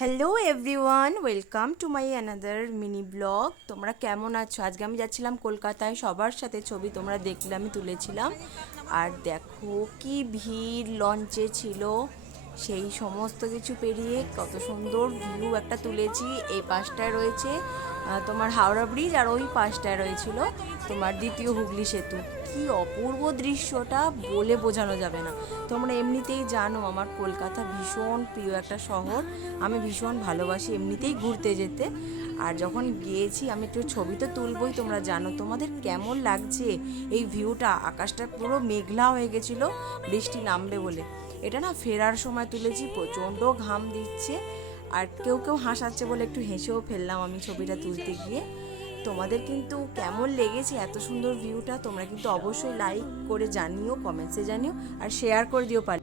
Hello everyone, welcome to my another mini blog. তোমরা কেমন আছো? আজকে আমি যাচ্ছিলাম কলকাতায়, সবার সাথে ছবি তোমরা দেখলে আমি তুলেছিলাম। আর দেখো কি ভিড় লঞ্চে ছিল, সেই সমস্ত কিছু পেরিয়ে কত সুন্দর ভিউ একটা তুলেছি। এই পাশটায় রয়েছে তোমার হাওড়া ব্রিজ, আর ওই পাশটায় রয়েছিল তোমার দ্বিতীয় হুগলি সেতু। কি অপূর্ব দৃশ্যটা, বলে বোঝানো যাবে না। তোমরা এমনিতেই জানো আমার কলকাতা ভীষণ প্রিয় একটা শহর, আমি ভীষণ ভালোবাসি এমনিতেই ঘুরতে যেতে। আর যখন গিয়েছি আমি একটু ছবি তো তুলবই, তোমরা জানো। তোমাদের কেমন লাগছে এই ভিউটা? আকাশটা পুরো মেঘলা হয়ে গেছিলো বৃষ্টি নামবে বলে। এটা না ফেরার সময় তুলেছি, প্রচণ্ড ঘাম দিচ্ছে, আর কেউ কেউ হাসাচ্ছে বলে একটু হেসেও ফেললাম আমি ছবিটা তুলতে গিয়ে। তোমাদের কিন্তু কেমন লেগেছে এত সুন্দর ভিউটা? তোমরা কিন্তু অবশ্যই লাইক করে জানিও, কমেন্টসে জানিও, আর শেয়ার করে দিও পারলে।